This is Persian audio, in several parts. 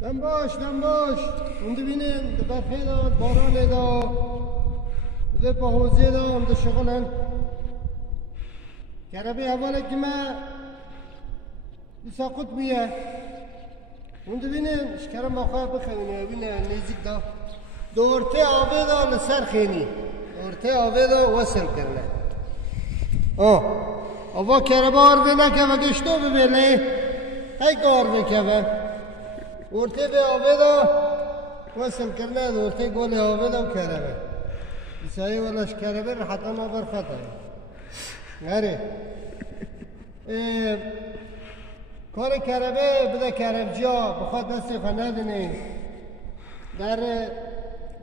دم باش اون ببینین برفه دا باران دا ده با حوزه دا هم ده شغلن کربه اوله که ما بسا قطبیه اون ببینین شکرم آخواه بخوینه ببینه نیزیک دا دورته آوه دا لسر خینی دورته آوه دا وصل کرنه آوا کربه آرده نکه و گشتو ببینه های کار بکه دورته به آوه دا وصل کرنه دورته گل آوه دا و کربه ایسایی ولش کربه رحطا نابر خطا نره کار کربه بده کربجا بخواد دستی خندنه در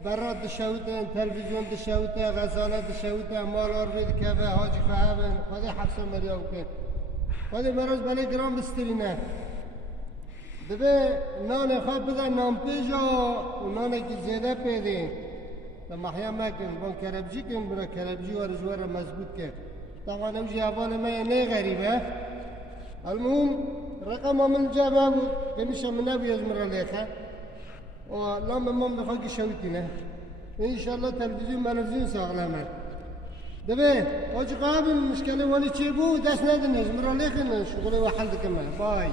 برات دشوته تلویزیون دشوته غزاله دشوته مالار بید که به حاجی فهمن خواهی حفظه مریام کن خواهی مروز بله گرام بسترینه دبه نان خواه بده نام پیجا و نانه که زیده پیده به محیا مکن بان کربجی کن برا کربجی و رجوار مضبوط کن طبعا اوجی اول ما نه غریبه المهم رقم من جابه بود کمیشه من نبی از مرا لیخه و لام من بخواه که شویتینه انشالله تلویزیون ساغلامه دبه آجی قابل مشکل وانی چی بود دست ندنیز مرا لیخه شغله و حل دکمه بای